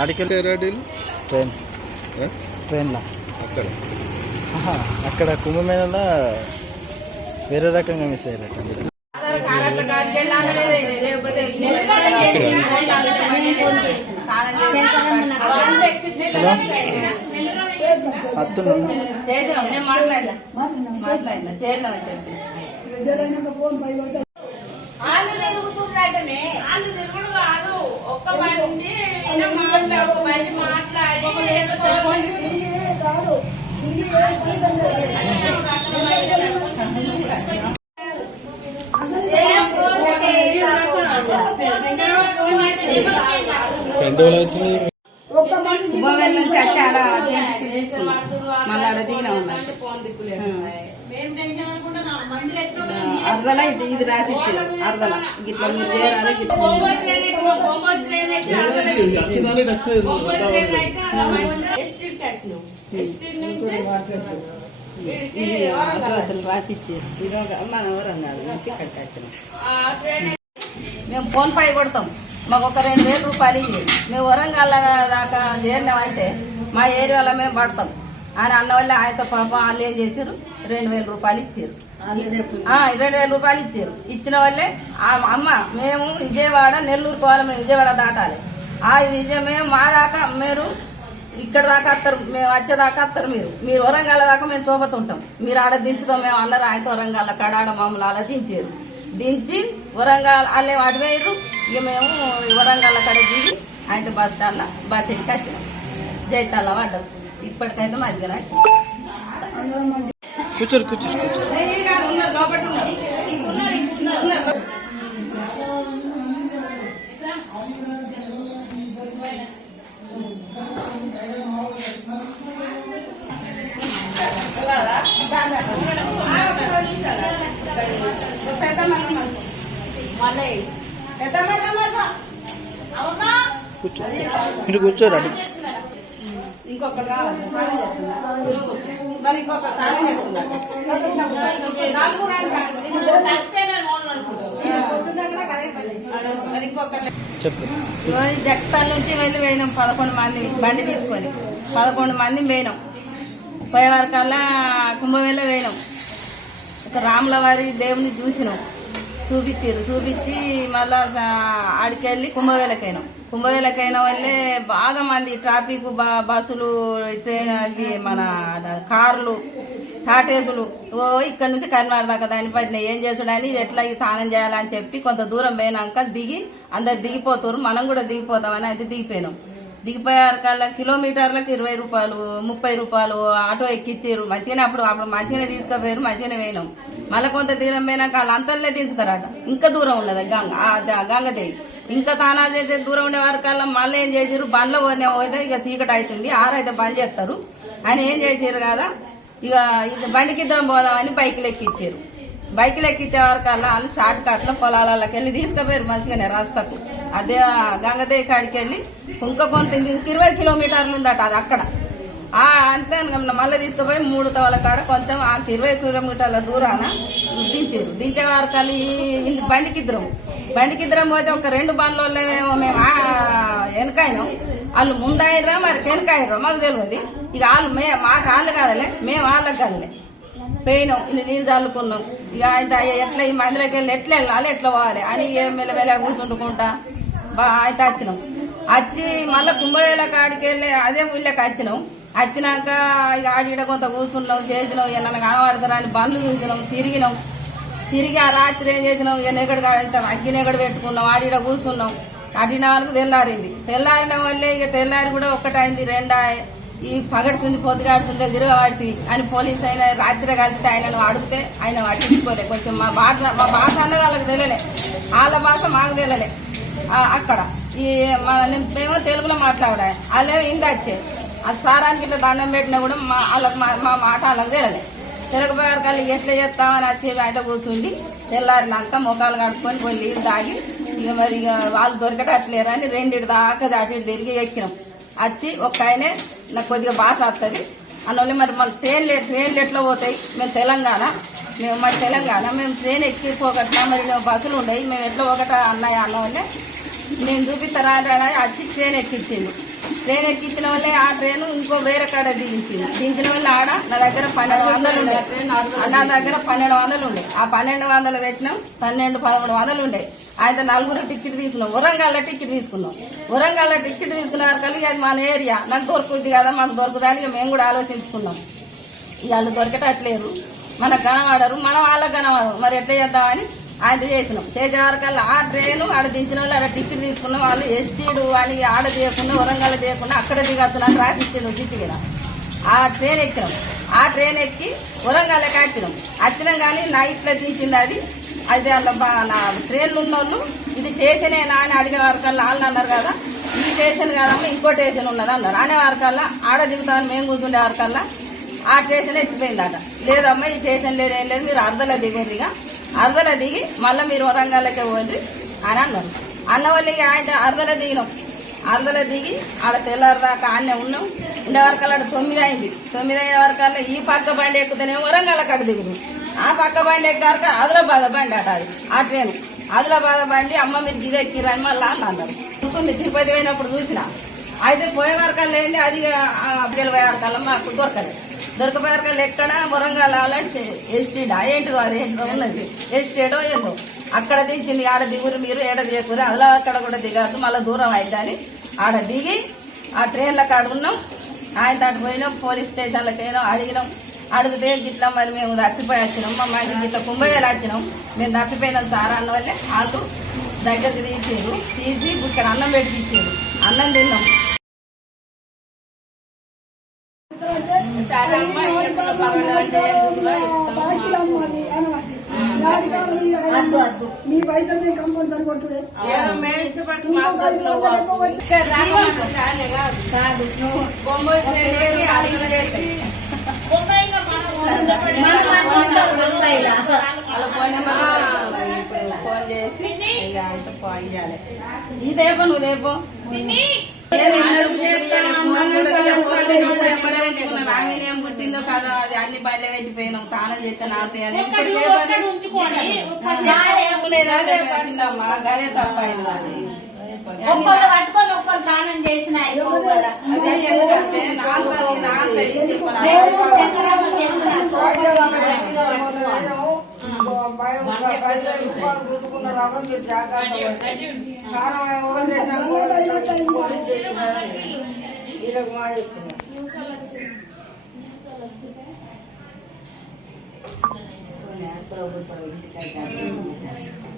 ఆడికెళ్ళి ట్రైన్లో అక్కడ కుంభమేళలో వేరే రకంగా మిస్ అయ్యారట. అర్ధల ఇది రాసి అర్ధల గిట్ల మీరు చేయాలి. అసలు రాసిచ్చారు ఇది మన వరంగల్ నుంచి ఇక్కడికి వచ్చినాం. మేము ఫోన్ పై కొడతాం, మాకు ఒక 2000 రూపాయలు ఇవి. మేము వరంగల్ దాకా చేరినామంటే మా ఏరియాలో మేము పడతాం అని అన్న వాళ్ళు ఆయనతో పాపం వాళ్ళు ఏం చేశారు, 2000 రూపాయలు ఇచ్చారు. 2000 రూపాయలు ఇచ్చారు. ఇచ్చిన వాళ్ళే అమ్మ మేము విజయవాడ నెల్లూరు పోవాలి, మేము విజయవాడ దాటాలి. మేము మా దాకా మీరు ఇక్కడ దాకా వస్తారు, మేము వచ్చేదాకా వస్తారు. మీరు వరంగల్ దాకా మేము చూపుతుంటాం, మీరు ఆడ దించుతాం మేము అన్నారు. ఆయన వరంగల్ కడాడ మమ్మల్ని అలా దించారు. దించి వరంగల్ వాళ్ళే అడివేయరు. ఇక మేము వరంగల్ అక్కడ దిగి ఆయన బస్ ఎక్కి వచ్చినాం. జైతాల్లో పడ్డాం. ఇప్పటికైతే మంచిగా కూర్చోరు కూర్చోరు మీరు కూర్చోరు అడి ఇంకొకరు కావాలి మరి ఇంకొక జగత్పల్లి నుంచి వెళ్ళి పోయినాం. 11 మంది బండి తీసుకొని 11 మంది పోయినాం. పోయే వరకల్లా కుంభమేళ పోయినాం. ఒక రాముల వారి దేవుని చూసినాం, చూపించి మళ్ళా ఆడికెళ్ళి కుంభమేళకైనాం. కుంభమేళకైన వాళ్ళే బాగా మంది ట్రాఫిక్ బస్సులు, ట్రైన్, మన కార్లు, టాటేసులు ఇక్కడ నుంచి కర్నాటక దాకా దానిపైన ఏం చేసుడని ఇది ఎట్లా స్నానం చేయాలని చెప్పి కొంత దూరం పోయినాక దిగి అందరు దిగిపోతారు, మనం కూడా దిగిపోతామని అయితే దిగిపోయినాం. దిగిపోయాకల్లా కిలోమీటర్లకు 20 రూపాయలు 30 రూపాయలు ఆటో ఎక్కిచ్చారు. మంచిగానే అప్పుడు మంచిగానే తీసుకుపోయారు, మంచిగానే పోయినాం. మళ్ళీ కొంత దూరం పోయినాక వాళ్ళు అంతర్లే దించుతారట. ఇంకా దూరం ఉన్నది గంగదేవి. ఇంకా తానాలు చేసే దూరం ఉండే వరకల్లా మళ్ళీ ఏం చేసారు, బండ్లో పోతే ఇక చీకటి అవుతుంది, 6 అయితే బంద్ చేస్తారు అని ఏం చేసారు కదా. ఇక ఇది బండికి ఇద్దరం పోదామని బైకులు ఎక్కిచ్చారు. బైకులు ఎక్కించే వరకల్లా వాళ్ళు షార్ట్ కట్లో పొలాలకి వెళ్ళి తీసుకుపోయారు మంచిగానే రాస్తాకు. అదే గంగదేవి కాడికి వెళ్ళి ఇంకా కొంత 20 కిలోమీటర్లు ఉందట అది అక్కడ. అంతే మళ్ళీ తీసుకుపోయి 3 తవల కాడ కొంచెం 20 కిలోమీటర్ల దూరాన దించారు. దించే వరకల్లి బండికిద్దరం పోతే ఒక 2 బండ్లలో మేము వెనకాయినాం. వాళ్ళు ముందాయిరా మరి వెనకాయిరా మాకు తెలియదు. ఇక వాళ్ళు మాకు వాళ్ళు కాదలే, మేము వాళ్ళకి కాదలే పోయినాం. నీళ్ళు చల్లుకున్నాం. ఇక ఆయన ఎట్లా ఈ మందిలోకి వెళ్ళి ఎట్లా వెళ్ళాలి ఎట్లా పోవాలి అని మెల్లమెల్ల కూర్చుంటుకుంటా అయితే వచ్చినాం. వచ్చి మళ్ళీ కుంభమేళ కాడికి వెళ్ళి అదే ఊళ్ళకి వచ్చినాం. వచ్చినాక ఇక ఆడిడ కొంత కూర్చున్నాం, చేసినాం. ఇక నన్ను కనబడతారా అని బండ్లు చూసినాం, తిరిగి ఆ రాత్రి ఏం చేసినాం, ఇక నెగడు అగ్గి నెగడు పెట్టుకున్నాం, ఆడిడ కూర్చున్నాం. అడిన వాళ్ళకి తెల్లారిన వాళ్ళే ఇక తెల్లారి కూడా ఒక్కటైంది 2 ఈ పగడుతుంది పొద్దుగాడుతుందో తిరగబడి అని పోలీసు అయినా రాత్రి కలిసి ఆయనను అడిగితే ఆయన పట్టించుకోలే. కొంచెం మా భాష అన్నది వాళ్ళకి తెలియలే, వాళ్ళ భాష మాకు తెలియలే. అక్కడ ఈ మేము తెలుగులో మాట్లాడాలి, వాళ్ళే ఇంటి వచ్చే అది సారానికి ఇట్లా దండం పెట్టినా కూడా వాళ్ళకి మా మాట వాళ్ళకి తెలియలే. తిరగబోయారు కానీ ఎట్లా చేస్తామని వచ్చేది అయితే కూర్చుండి తెల్లారినాక ముఖాలు కడుక్కొని పోయి నీళ్ళు తాగి ఇక మరి ఇక వాళ్ళు దొరకటట్లేరని 2 దాకా అటు ఇటు తిరిగి ఎక్కినాం. వచ్చి ఒక ఆయనే నాకు కొద్దిగా భాష వస్తుంది అన్నోళ్ళు మరి మాకు ట్రైన్లు ఎట్లా పోతాయి, మేము తెలంగాణ మేము ట్రైన్ ఎక్కిపోగట్లా మరి బస్సులు ఉన్నాయి మేము ఎట్లా ఒకట అన్నయ్య అన్నోళ్ళే నేను చూపిస్తారా అని వచ్చి ట్రైన్ ఎక్కించింది. ట్రైన్ ఎక్కించిన వాళ్ళే ఆ ట్రైన్ ఇంకో వేరే కాడ దిగించింది. దించిన వల్ల ఆడ నా దగ్గర 1200 ఉండే, నా దగ్గర 1200 ఉండే. ఆ 1200 పెట్టినాం, 1300 ఉండే. ఆయన నలుగురు టికెట్ తీసుకున్నాం. వరంగల్ టికెట్ తీసుకున్నాం. వరంగల్ టికెట్ తీసుకున్న వరకు అది మన ఏరియా, నాకు దొరుకుతుంది కదా, మాకు దొరుకుతానికి మేము కూడా ఆలోచించుకున్నాం. వాళ్ళు దొరికేటట్లేరు, మనకు కనబడరు, మనం వాళ్ళకి కనబడరు, మరి ఎట్లా చేద్దామని ఆయన చేసినాం. చేసే వరకల్లా ఆ ట్రైన్ ఆడ దించిన వాళ్ళు ఆడ టికెట్ తీసుకున్నాం. వాళ్ళు ఎస్టీడు అని ఆడ తీయకుండా వరంగల్ తీయకుండా అక్కడ దిగొస్తున్నాను రాసిచ్చాను టికెట్ మీద. ఆ ట్రైన్ ఎక్కినాం. ఆ ట్రైన్ ఎక్కి వరంగల్కి వచ్చినాం కానీ నైట్లో దించింది అది. అది అలా ట్రైన్లు ఉన్నోళ్ళు ఇది స్టేషనేనా అని అడిగే వరకల్లా వాళ్ళు అన్నారు కదా, ఈ స్టేషన్ కాదమ్మా ఇంకో స్టేషన్ ఉన్నది అన్నారు. అనే వరకల్లా ఆడ దిగుతామని మేము కూర్చుండే వరకల్లా ఆ స్టేషన్ ఎత్తిపోయిందట. లేదమ్మా ఈ స్టేషన్ లేదు ఏం లేదు, మీరు అర్ధలో దిగేదిగా, అర్ధలో దిగి మళ్ళీ మీరు వరంగల్కే పోండి అని అన్నారు. అన్న వాళ్ళకి ఆయన అర్ధలో దిగినాం. అర్ధలో దిగి ఆడ తెల్లారి దాకా ఆడనే ఉన్నాం. ఉండే వరకల్లా 9 అయింది. 9 అయిన వరకల్లా ఈ పక్క బండి ఎక్కుతేనే వరంగల్ అక్కడ దిగుతుంది. ఆ పక్క బండి ఎక్కాక ఆదిలాబాద్ బండి అట అది. ఆ ట్రైన్ ఆదిలాబాద్ బండి అమ్మ మీరు దిగి ఎక్కిరని మళ్ళీ అన్నారు. ఉంటుంది తిరుపతి పోయినప్పుడు చూసిన. అయితే పోయే వరకల్లా ఏంది అది అప్పుడు పోయే వరకల్లా మాకు దొరకలేదు. దొరకపోయే వరకల్లా ఎక్కడ వరంగల్ ఎస్టీడా ఏంటిదో అది ఏంటిదో ఉన్నది, ఎస్టేడో ఏందో అక్కడ దించింది. ఆడ దిగురు మీరు ఏడ దిగకూరు, అదిలో అక్కడ కూడా దిగద్దు, మళ్ళీ దూరం అవుతుంది. ఆడ దిగి ఆ ట్రైన్ల కాడ ఉన్నాం. ఆయన తాటి పోయినాం, పోలీస్ స్టేషన్లకు అయినాం, అడిగినాం. అడిగితే గిట్లా మరి మేము తప్పిపోయి వచ్చినాం, మా ఇట్లా కుంభవేలు వచ్చినాం, మేము తప్పిపోయినాం సార్ అన్న వాళ్ళే వాళ్ళు దగ్గరికి తీసారు. తీసి ఇక్కడ అన్నం పెట్టి తీసారు. అన్నం తిన్నాం. మీ పైసలు మేము కంపల్సరీ కొట్టుడే ఫోన్ చేసి ఇదేపో నువ్వుదేపో ఆమెనేం పుట్టిందో కదా అది అన్ని బయలు పెట్టిపోయినాం. తానం చేస్తే నాతేమ్మా గదే తప్ప స్నానం చేసిన ప్రభుత్వం ఇంటికి